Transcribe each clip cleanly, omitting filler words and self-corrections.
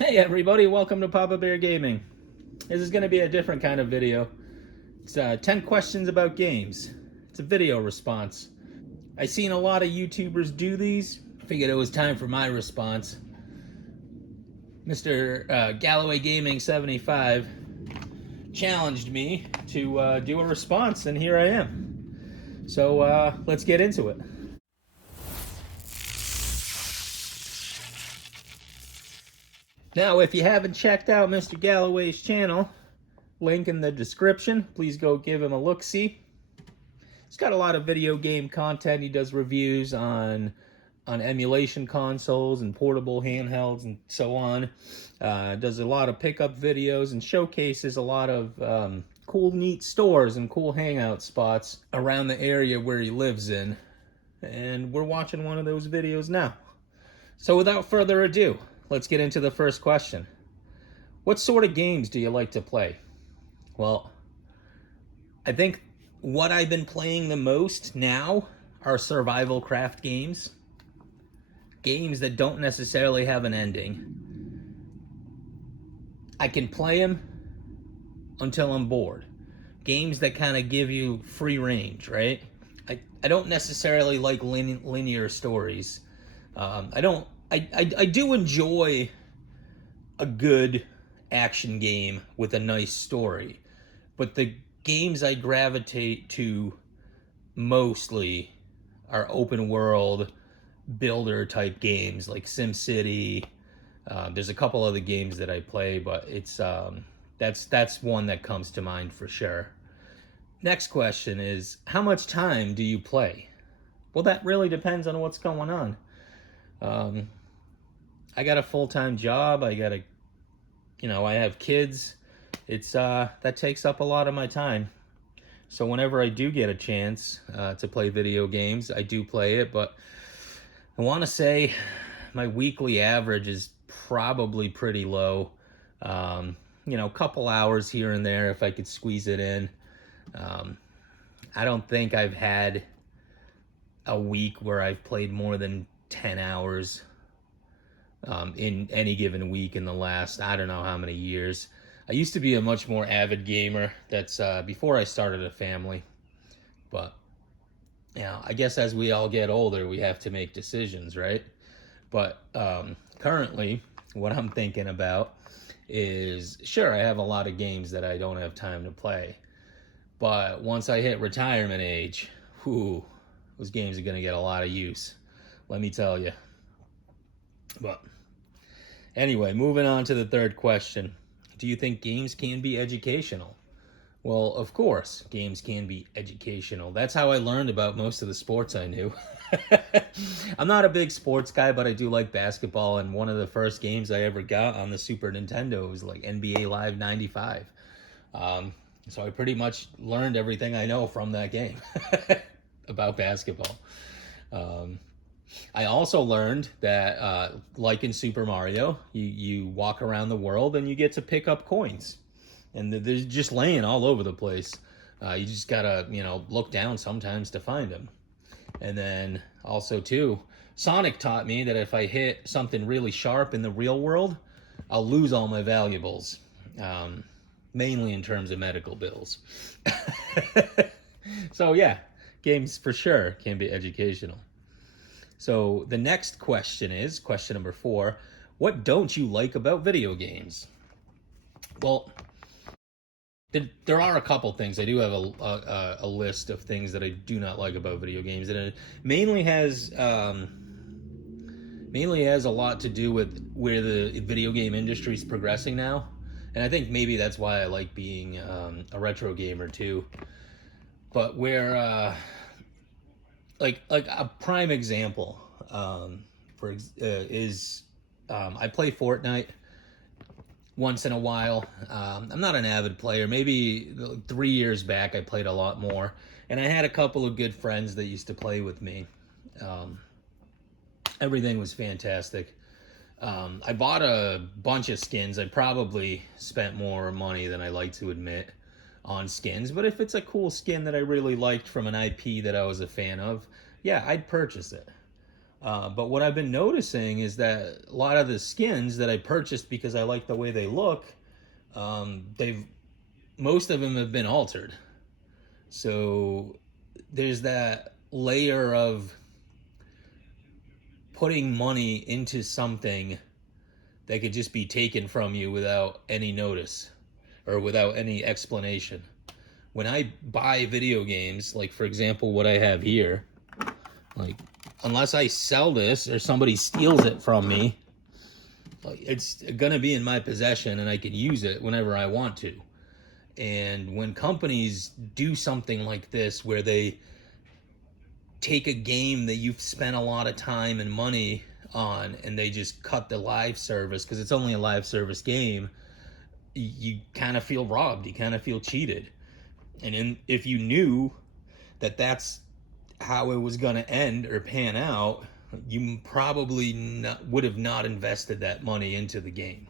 Hey everybody, welcome to Papa Bear Gaming. This is going to be a different kind of video. It's 10 questions about games. It's a video response. I've seen a lot of YouTubers do these. Figured it was time for my response. Mr. Galloway Gaming 75 challenged me to do a response, and here I am. So let's get into it. Now, if you haven't checked out Mr. Galloway's channel, link in the description. Please go give him a look-see. He's got a lot of video game content. He does reviews on emulation consoles and portable handhelds and so on. Does a lot of pickup videos and showcases a lot of cool, neat stores and cool hangout spots around the area where he lives in. And we're watching one of those videos now. So without further ado, let's get into the first question. What sort of games do you like to play? Well, I think what I've been playing the most now are survival craft games. Games that don't necessarily have an ending. I can play them until I'm bored. Games that kind of give you free range, right? I don't necessarily like linear stories. I do enjoy a good action game with a nice story, but the games I gravitate to mostly are open world builder type games like SimCity. There's a couple other games that I play, but it's that's one that comes to mind for sure. Next question is, how much time do you play? Well, that really depends on what's going on. I got a full-time job. I have kids. It's that takes up a lot of my time. So whenever I do get a chance to play video games, I do play it, but I want to say my weekly average is probably pretty low. A couple hours here and there if I could squeeze it in. I don't think I've had a week where I've played more than 10 hours in any given week in the last, I don't know how many years. I used to be a much more avid gamer. That's before I started a family. But, I guess as we all get older, we have to make decisions, right? But currently, what I'm thinking about is, sure, I have a lot of games that I don't have time to play. But once I hit retirement age, those games are going to get a lot of use. Let me tell you. But anyway, moving on to the third question. Do you think games can be educational? Well, of course, games can be educational. That's how I learned about most of the sports I knew. I'm not a big sports guy, but I do like basketball, and one of the first games I ever got on the Super Nintendo was like NBA Live 95. So I pretty much learned everything I know from that game about basketball. I also learned that, like in Super Mario, you walk around the world and you get to pick up coins. And they're just laying all over the place. You just gotta, look down sometimes to find them. And then also, too, Sonic taught me that if I hit something really sharp in the real world, I'll lose all my valuables. Mainly in terms of medical bills. So, yeah, games for sure can be educational. So the next question is, question number 4, what don't you like about video games? Well, there are a couple things. I do have a list of things that I do not like about video games, and it mainly has a lot to do with where the video game industry is progressing now. And I think maybe that's why I like being a retro gamer too. But where like a prime example is I play Fortnite once in a while. I'm not an avid player. Maybe 3 years back I played a lot more, and I had a couple of good friends that used to play with me. Everything was fantastic. I bought a bunch of skins. I probably spent more money than I like to admit on skins, but if it's a cool skin that I really liked from an IP that I was a fan of, yeah, I'd purchase it. But what I've been noticing is that a lot of the skins that I purchased because I like the way they look, they've most of them have been altered. So there's that layer of putting money into something that could just be taken from you without any notice or without any explanation. When I buy video games, like for example what I have here, like unless I sell this or somebody steals it from me, it's gonna be in my possession and I can use it whenever I want to. And when companies do something like this where they take a game that you've spent a lot of time and money on and they just cut the live service because it's only a live service game, you kind of feel robbed, you kind of feel cheated. And if you knew that that's how it was going to end or pan out, you probably would have not invested that money into the game.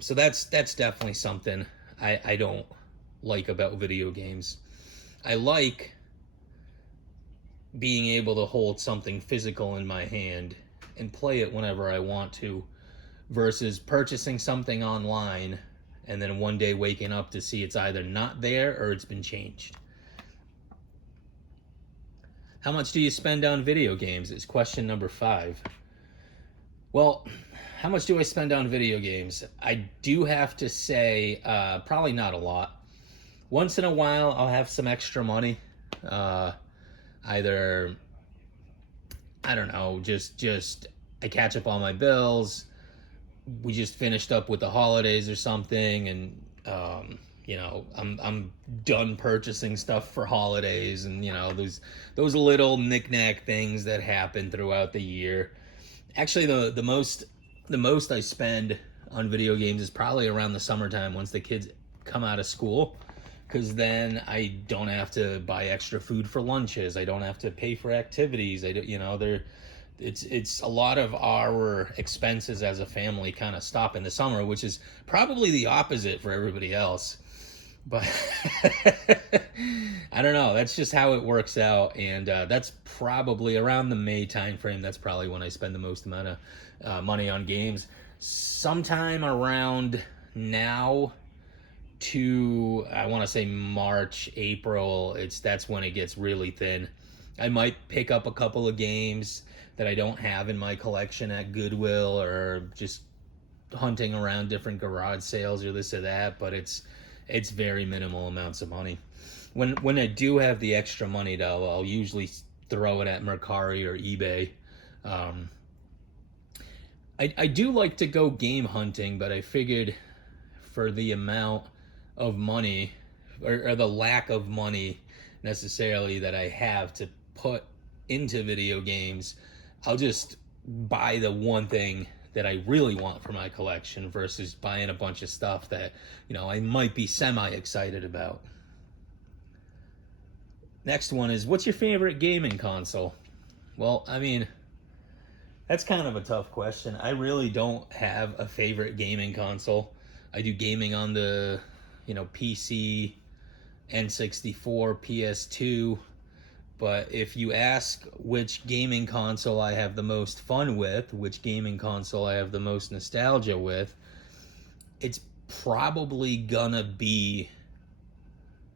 So that's definitely something I don't like about video games. I like being able to hold something physical in my hand and play it whenever I want to, versus purchasing something online and then one day waking up to see it's either not there or it's been changed. How much do you spend on video games is question number 5. Well, how much do I spend on video games? I do have to say probably not a lot. Once in a while I'll have some extra money. Either, I don't know, just I catch up on my bills. We just finished up with the holidays or something, and I'm done purchasing stuff for holidays, and those little knick-knack things that happen throughout the year. Actually, the most I spend on video games is probably around the summertime once the kids come out of school, because then I don't have to buy extra food for lunches. I don't have to pay for activities. It's a lot of our expenses as a family kind of stop in the summer, which is probably the opposite for everybody else. But I don't know. That's just how it works out, and that's probably around the May time frame. That's probably when I spend the most amount of money on games. Sometime around now to, I want to say, March, April, that's when it gets really thin. I might pick up a couple of games that I don't have in my collection at Goodwill, or just hunting around different garage sales or this or that, but it's very minimal amounts of money. When I do have the extra money, though, I'll usually throw it at Mercari or eBay. I do like to go game hunting, but I figured for the amount of money, or the lack of money necessarily that I have to put into video games, I'll just buy the one thing that I really want for my collection versus buying a bunch of stuff that, I might be semi-excited about. Next one is, what's your favorite gaming console? Well, I mean, that's kind of a tough question. I really don't have a favorite gaming console. I do gaming on the, PC, N64, PS2. But if you ask which gaming console I have the most fun with, which gaming console I have the most nostalgia with, it's probably gonna be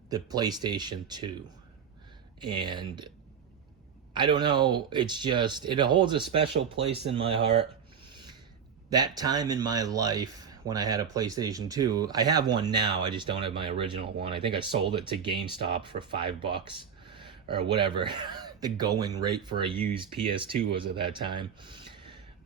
the PlayStation 2. And I don't know, it holds a special place in my heart. That time in my life when I had a PlayStation 2, I have one now, I just don't have my original one. I think I sold it to GameStop for $5 or whatever the going rate for a used PS2 was at that time.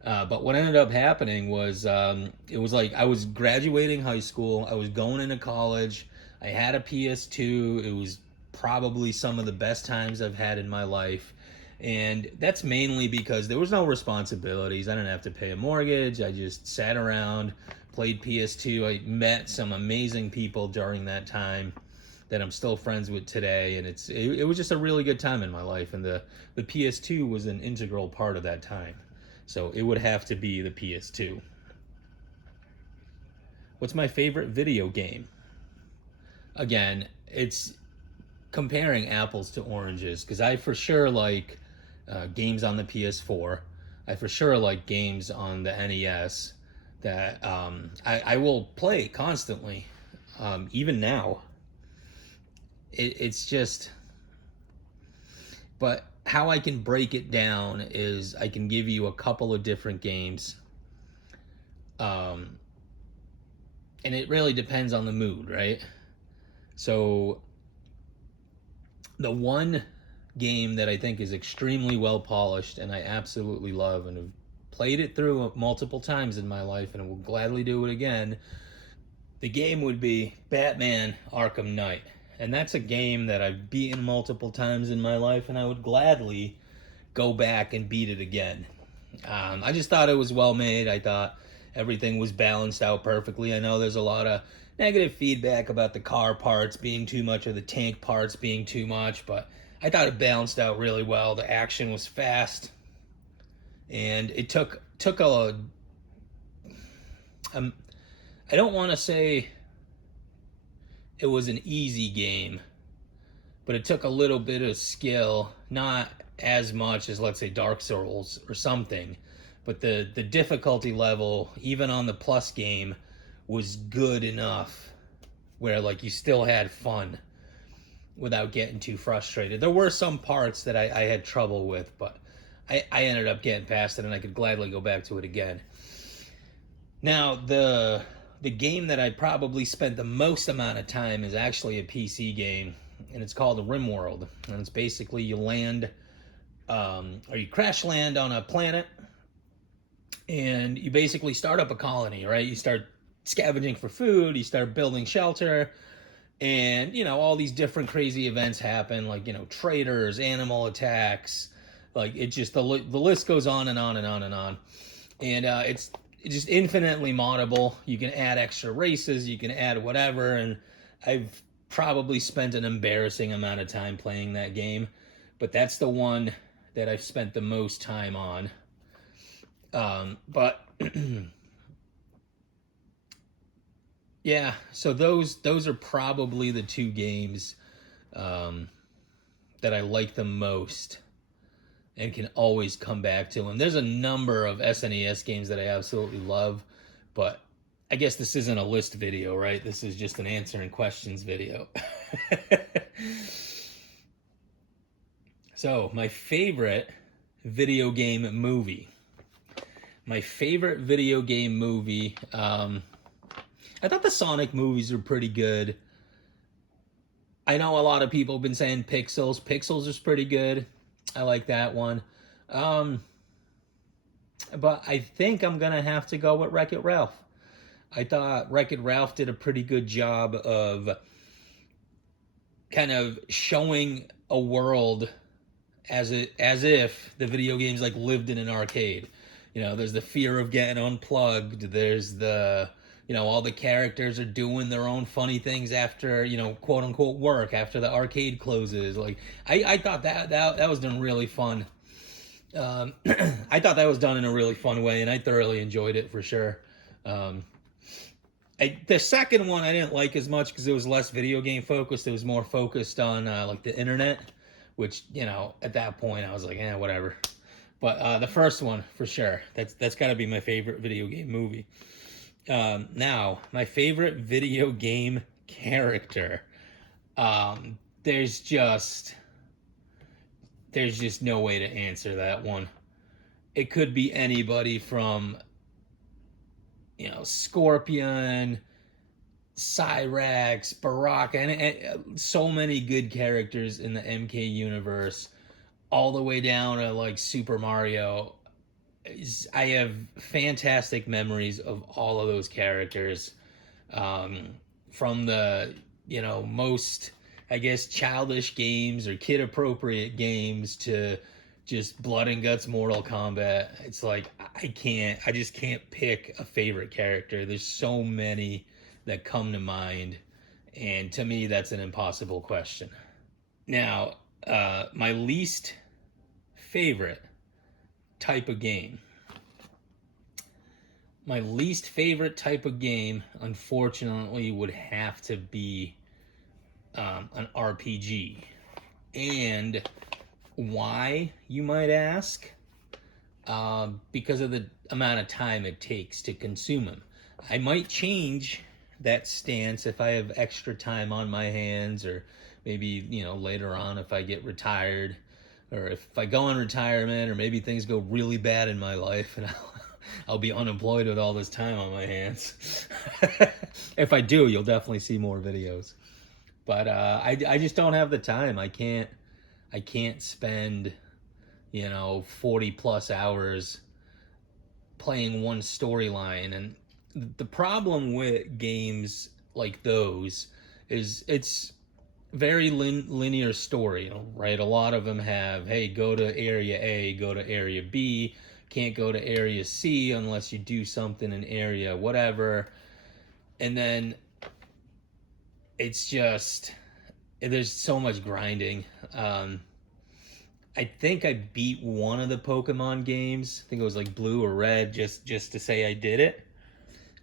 But what ended up happening was, it was like I was graduating high school, I was going into college, I had a PS2, it was probably some of the best times I've had in my life. And that's mainly because there was no responsibilities. I didn't have to pay a mortgage. I just sat around, played PS2. I met some amazing people during that time that I'm still friends with today, and it was just a really good time in my life, and the PS2 was an integral part of that time. So it would have to be the PS2. What's my favorite video game? Again, it's comparing apples to oranges, because I for sure like games on the PS4. I for sure like games on the NES that I will play constantly, even now. It's just, but how I can break it down is I can give you a couple of different games, um, and it really depends on the mood, right? So the one game that I think is extremely well polished and I absolutely love and have played it through multiple times in my life and will gladly do it again, the game would be Batman Arkham Knight. And that's a game that I've beaten multiple times in my life and I would gladly go back and beat it again. I just thought it was well made. I thought everything was balanced out perfectly. I know there's a lot of negative feedback about the car parts being too much or the tank parts being too much, but I thought it balanced out really well. The action was fast, and it took a. I don't want to say it was an easy game, but it took a little bit of skill, not as much as, let's say, Dark Souls or something, but the difficulty level, even on the plus game, was good enough where like you still had fun without getting too frustrated. There were some parts that I had trouble with, but I ended up getting past it and I could gladly go back to it again. Now, the game that I probably spent the most amount of time is actually a PC game, and it's called RimWorld. And it's basically you land, or you crash land on a planet, and you basically start up a colony, right? You start scavenging for food, you start building shelter, and all these different crazy events happen, like traders, animal attacks, like it just the list goes on and on and on and on, and it's just infinitely moddable. You can add extra races, you can add whatever, and I've probably spent an embarrassing amount of time playing that game, but that's the one that I've spent the most time on. But yeah, so those are probably the two games that I like the most and can always come back to. And there's a number of SNES games that I absolutely love, but I guess this isn't a list video, right? This is just an answering questions video. So, my favorite video game movie. My favorite video game movie, I thought the Sonic movies were pretty good. I know a lot of people have been saying Pixels. Pixels is pretty good. I like that one. But I think I'm going to have to go with Wreck-It Ralph. I thought Wreck-It Ralph did a pretty good job of kind of showing a world as if the video games like lived in an arcade. There's the fear of getting unplugged. There's the all the characters are doing their own funny things after quote unquote work after the arcade closes. Like I thought that was done really fun. I thought that was done in a really fun way, and I thoroughly enjoyed it for sure. The second one I didn't like as much because it was less video game focused. It was more focused on like the internet, which at that point I was like, whatever. But the first one for sure. That's got to be my favorite video game movie. Now, my favorite video game character. There's just no way to answer that one. It could be anybody from Scorpion, Cyrax, Baraka, and so many good characters in the MK universe, all the way down to like Super Mario. I have fantastic memories of all of those characters, from the most, I guess, childish games or kid appropriate games to just blood and guts Mortal Kombat. It's like I just can't pick a favorite character. There's so many that come to mind, and to me that's an impossible question. Now, my least favorite type of game. My least favorite type of game, unfortunately, would have to be an RPG. And Why, you might ask? Because of the amount of time it takes to consume them. I might change that stance if I have extra time on my hands, or maybe, later on if I get retired, or if I go on retirement, or maybe things go really bad in my life and I'll be unemployed with all this time on my hands. If I do, you'll definitely see more videos. But I just don't have the time. I can't spend 40 plus hours playing one storyline. And the problem with games like those is it's very linear story, right? A lot of them have, hey, go to area A, go to area B, can't go to area C unless you do something in area whatever. And then it's just, there's so much grinding. I think I beat one of the Pokemon games. I think it was like Blue or Red, just to say I did it.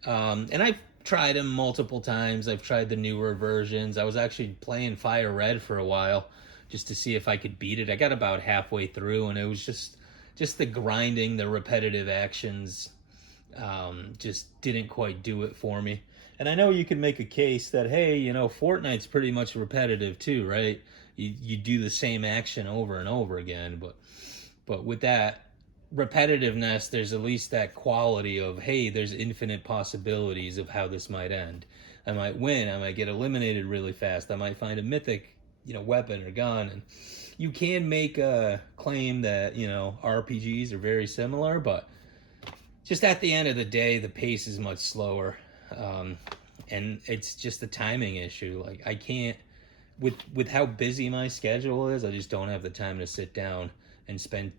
And I've tried them multiple times. I've tried the newer versions. I was actually playing Fire Red for a while just to see if I could beat it. I got about halfway through, and it was just the grinding, the repetitive actions, just didn't quite do it for me. And I know you can make a case that, hey, Fortnite's pretty much repetitive too, right? You do the same action over and over again, but with that repetitiveness, there's at least that quality of, hey, there's infinite possibilities of how this might end. I might win, I might get eliminated really fast, I might find a mythic, weapon or gun. And you can make a claim that, RPGs are very similar, but just at the end of the day, the pace is much slower. And it's just a timing issue. Like, I can't, with how busy my schedule is, I just don't have the time to sit down and spend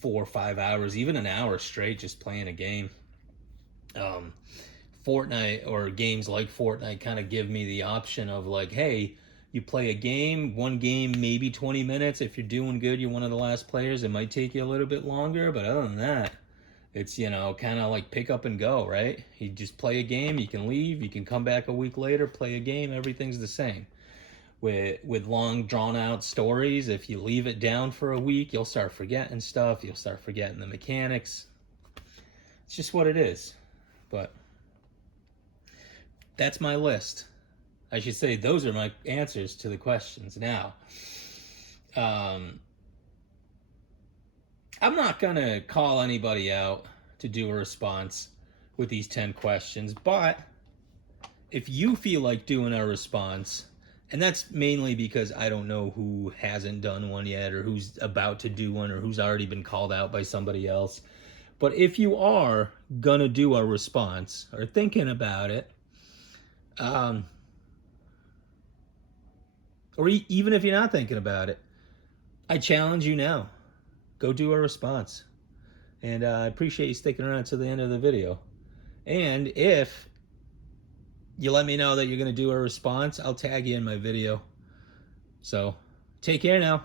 4 or 5 hours, even an hour straight, just playing a game. Fortnite, or games like Fortnite, kind of give me the option of like, hey, you play a game, one game, maybe 20 minutes. If you're doing good, you're one of the last players. It might take you a little bit longer, but other than that, it's, kind of like pick up and go, right? You just play a game, you can leave, you can come back a week later, play a game, everything's the same. With long drawn out stories, if you leave it down for a week, you'll start forgetting stuff, you'll start forgetting the mechanics. It's just what it is. But that's my list. I should say those are my answers to the questions. Now, I'm not gonna call anybody out to do a response with these 10 questions, but if you feel like doing a response, and that's mainly because I don't know who hasn't done one yet, or who's about to do one, or who's already been called out by somebody else. But if you are gonna do a response or thinking about it, or even if you're not thinking about it, I challenge you now. Go do a response. And I appreciate you sticking around to the end of the video. And if you let me know that you're going to do a response, I'll tag you in my video. So, take care now.